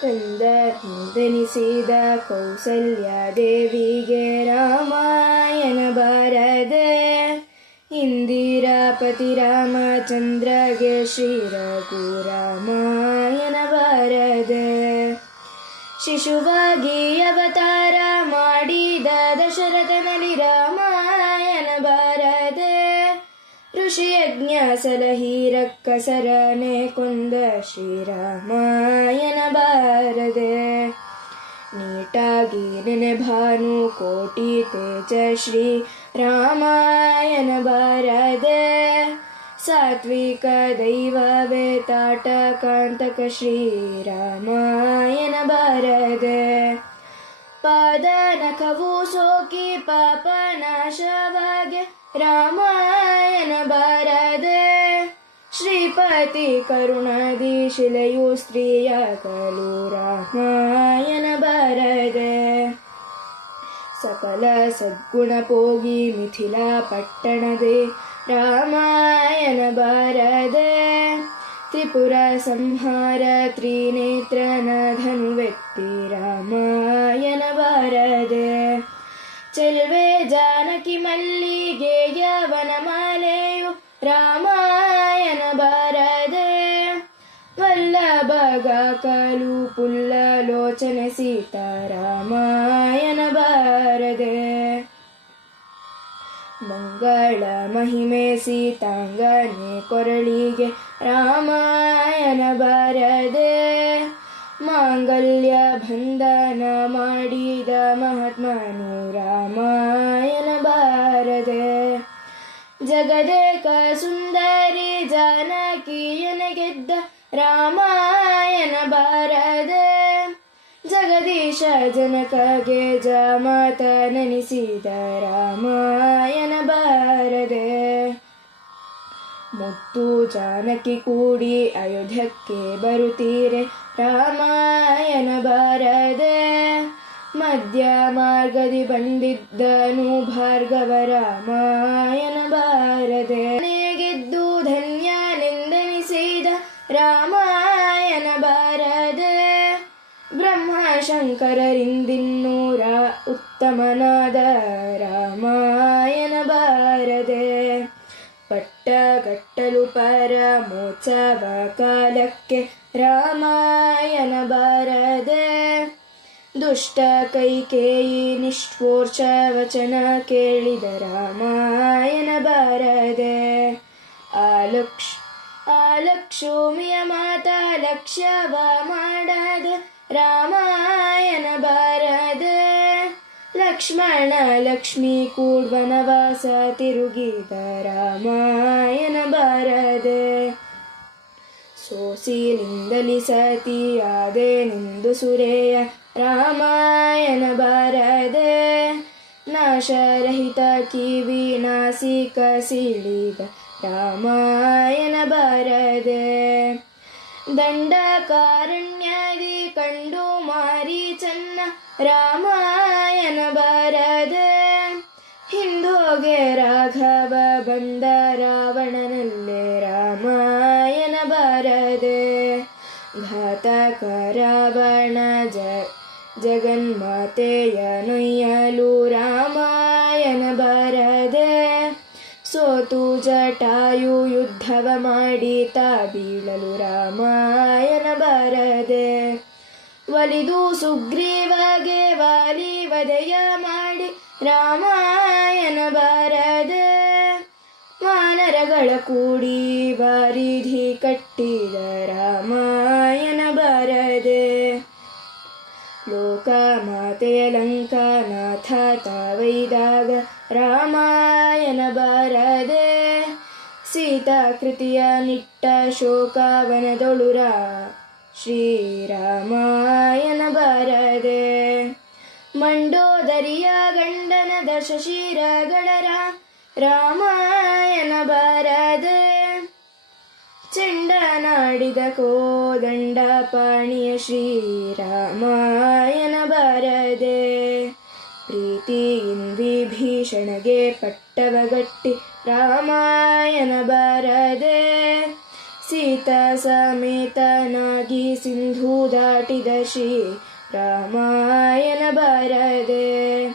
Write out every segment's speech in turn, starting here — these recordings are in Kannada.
ಕಂದನೆನಿಸಿದ ಕೌಸಲ್ಯ ದೇವಿಗೆ ರಾಮಾಯಣ ಬಾರದೆ, ಇಂದಿರಾಪತಿ ರಾಮಚಂದ್ರಗೆ ಶ್ರೀ ರಘು ರಾಮಾಯಣ ಬಾರದೆ. ಶಿಶುವಾಗಿ ಅವತಾರ ಮಾಡಿದ ದಶರಥನಲ್ಲಿ ರಾಮಾಯಣ ಬಾರದೆ, ಋಷಿಯಜ್ಞ ಸಲಹಿ ರಕ್ಕಸರನೆ ಕೊಂದ ಶ್ರೀರಾಮಾಯಣ ಬಾರದೆ. ನೀಟಾಗಿ ನೆನೆ ಭಾನು ಕೋಟಿ ತೇಜ ಶ್ರೀ ರಾಮಾಯಣ ಬಾರದೆ, ಸಾತ್ವಿಕ ದೈವವೇ ತಾಟ ಕಾಂತಕ ಶ್ರೀ ರಾಮಾಯಣ ಬಾರದೆ. ಪಾದ ನಖವು ಸೋಕಿ ಪಾಪ ನಾಶವಾಗೆ ರಾಮಾಯಣ ಬಾರದೆ, ಶ್ರೀಪತಿ ಕರುಣದಿ ಶಿಲೆಯು ಸ್ತ್ರೀಯಾಗಲು ರಾಮಾಯಣ ಬಾರದೆ. ಸಕಲ ಸದ್ಗುಣ ಪೋಗಿ ಮಿಥಿಲಾ ಪಟ್ಟಣದೆ ರಾಮಾಯಣ ಬಾರದೆ, ತ್ರಿಪುರ ಸಂಹಾರ ತ್ರಿನೇತ್ರನ ಧನುವೆತ್ತಿ ರಾಮಾಯಣ ಬಾರದೆ. ಚೆಲ್ವೆ ಜಾನಕಿ ಮಲ್ಲಿಗೆಯ ವನಮಾಲೆಯು ರಾಮಾಯಣ ಬಾರದೆ, ವಲ್ಲಭಗ ಕಲು ಪುಲ್ಲ ಲೋಚನ ಸೀತಾ ರಾಮಾಯಣ ಬಾರದೆ. ಮಂಗಳ ಮಹಿಮೆ ಸೀತಾಂಗನೆ ಕೊರಳಿಗೆ ರಾಮಾಯಣ ಬಾರದೆ, ಮಾಂಗಲ್ಯ ಬಂಧನ ಮಾಡಿದ ಮಹಾತ್ಮನು ರಾಮಾಯಣ ಬಾರದೆ. ಜಗದೇಕ ಸುಂದರಿ ಜಾನಕಿಯನ ಗೆದ್ದ ರಾಮಾಯಣ ಬಾರದೆ, ಜಗದೀಶ ಜನಕಗೆ ಜಾಮಾತ ನೆನೆಸಿದ ರಾಮಾಯಣ ಬಾರದೆ. ಮುತ್ತು ಜಾನಕಿ ಕೂಡಿ ಅಯೋಧ್ಯಕ್ಕೆ ಬರುತ್ತೀರೆ ರಾಮಾಯಣ ಬಾರದೆ, ಮಧ್ಯ ಮಾರ್ಗದಿ ಬಂದಿದ್ದನು ಭಾರ್ಗವ ರಾಮಾಯಣ ಬಾರದೆ. ಗೆದ್ದು ಧನ್ಯನೆಂದೆನಿಸಿದ ರಾಮಾಯಣ ಬಾರದೆ, ಬ್ರಹ್ಮ ಶಂಕರರಿಂದಿನ್ನೂರ ಉತ್ತಮನಾದ ರಾಮಾಯಣ ಬಾರದೆ. ಪಟ್ಟಗಟ್ಟಲು ಪರಮೋತ್ಸವ ಕಾಲಕ್ಕೆ ರಾಮಾಯಣ ಬಾರದೆ, ದುಷ್ಟ ಕೈಕೇಯಿ ನಿಷ್ಠೋರ್ಚ ವಚನ ಕೇಳಿದ ರಾಮಾಯಣ ಬಾರದೆ. ಆಲಕ್ಷ್ಮಿಯ ಮಾತಾ ಲಕ್ಷ್ಯವ ಮಾಡದೆ ರಾಮಾಯಣ ಬಾರದೆ, ಲಕ್ಷ್ಮಣ ಲಕ್ಷ್ಮಿ ಕೂಡ್ವನವಾಸ ತಿರುಗಿದ ರಾಮಾಯಣ ಬಾರದೆ. ಸೋಸಿನಿಂದಲಿ ಸತಿಯಾದೆನೆಂದು ಸುರೇಯ ರಾಮಾಯಣ ಬಾರದೆ, ನಾಶರಹಿತ ಕಿವಿ ನಾಸಿಕ ಸಿಳಿದ ರಾಮಾಯಣ ಬಾರದೆ. ದಂಡಕಾರಣ್ಯದಿ ಕಂಡು ಮಾರೀಚನ್ನ ರಾಮಾಯಣ ಬಾರದೆ, ಹಿಂದೋಗೆ ರಾಘವ ಬಂದ ರಾವಣನಲ್ಲೇ ರಾಮಾಯಣ ಬಾರದೆ. ಘಾತಕ ರಾವಣ ಜಗನ್ಮಾತೆಯ ನೊಯ್ಯಲು ರಾಮಾಯಣ ಬಾರದೆ, ಸೋತು ಜಟಾಯು ಯುದ್ಧವ ಮಾಡಿ ತಾ ಬೀಳಲು ರಾಮಾಯಣ ಬಾರದೆ. ಒಲಿದು ಸುಗ್ರೀವಗೆ ವಾಲಿ ವಧೆಯ ಮಾಡಿ ರಾಮಾಯಣ ಬಾರದೆ, ವಾನರಗಳ ಕೂಡಿ ವಾರಿಧಿ ಕಟ್ಟಿದ ರಾಮಾಯಣ ಬಾರದೆ. ಲೋಕ ಮಾತೆಯ ಲಂಕಾನಾಥ ತಾವೈದಾಗ ರಾಮಾಯಣ ಬಾರದೆ, ಸೀತಾಕೃತಿಯ ನಿಟ್ಟ ಶೋಕವನದೊಳುರ ಶ್ರೀರಾಮಾಯಣ ಬಾರದೆ. ಮಂಡೋದರಿಯ ಗಂಡನ ದಶಶಿರಗಳ ರಾಮಾಯಣ ಬಾರದೆ, ಚೆಂಡನಾಡಿದ ಕೋದಂಡ ಪಾಣಿಯ ಶ್ರೀರಾಮಾಯಣ ಬಾರದೆ. ಪ್ರೀತಿಯಿಂದ ವಿಭೀಷಣಗೆ ಪಟ್ಟವಗಟ್ಟಿ ರಾಮಾಯಣ ಬಾರದೆ, ಸೀತೆ ಸೀತಾ ಸಮೇತನಾಗಿ ಸಿಂಧು ದಾಟಿದ ಶ್ರೀ ರಾಮಾಯಣ ಬರದೆ.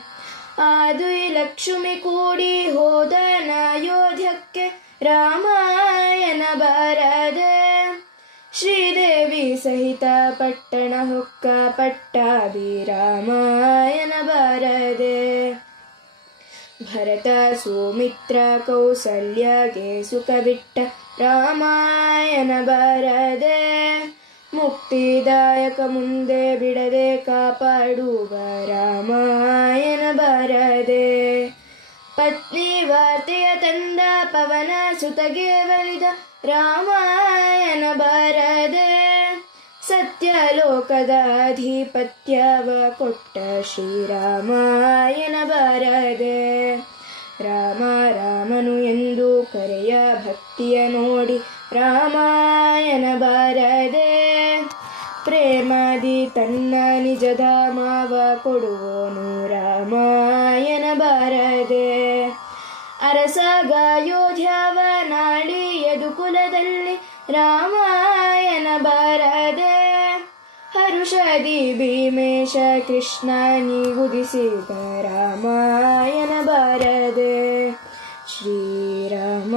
ಆದು ಲಕ್ಷ್ಮಿ ಕೂಡಿ ಹೋದನ ಅಯೋಧ್ಯಕ್ಕೆ ರಾಮಾಯಣ ಬರದೆ. ಶ್ರೀದೇವಿ ಸಹಿತ ಪಟ್ಟಣ ಹೊಕ್ಕ ಪಟ್ಟಾಭಿ ರಾಮಾಯಣ ಬರದೆ. ಭರತ ಸುಮಿತ್ರ ಕೌಸಲ್ಯಗೆ ಸುಖ ಬಿಟ್ಟ ರಾಮಾಯಣ ಬರದೆ. ಮುಕ್ತಿದಾಯಕ ಮುಂದೆ ಬಿಡದೆ ಕಾಪಾಡುವ ರಾಮಾಯಣ ಬರದೆ. ಪತ್ನಿ ವಾರ್ತೆಯ ತಂದ ಪವನ ಸುತಗೆ ಒಲಿದ ರಾಮಾಯಣ ಬರದೆ. ಸತ್ಯಲೋಕದ ಅಧಿಪತ್ಯವ ಕೊಟ್ಟ ಶ್ರೀರಾಮಾಯಣ ಬರದೆ. ರಾಮ ರಾಮನು ಎಂದು ಕರೆಯ ಭಕ್ತಿಯ ನೋಡಿ ರಾಮಾಯಣ ಬರದೆ. ಪ್ರೇಮದಿ ತನ್ನ ನಿಜಧಾಮವ ಕೊಡುವನು ರಾಮಾಯಣ ಬರದೆ. ಅರಸಗ ಅಯೋಧ್ಯವ ನಾಡಿ ಯದುಕುಲದಲ್ಲಿ ರಾಮಾಯಣ ಬರದೆ. ಹರುಷದಿ ಭೀಮೇಶ ಕೃಷ್ಣ ನಿಗುದಿಸಿದ ರಾಮಾಯಣ ಬರದೆ. ಶ್ರೀರಾಮ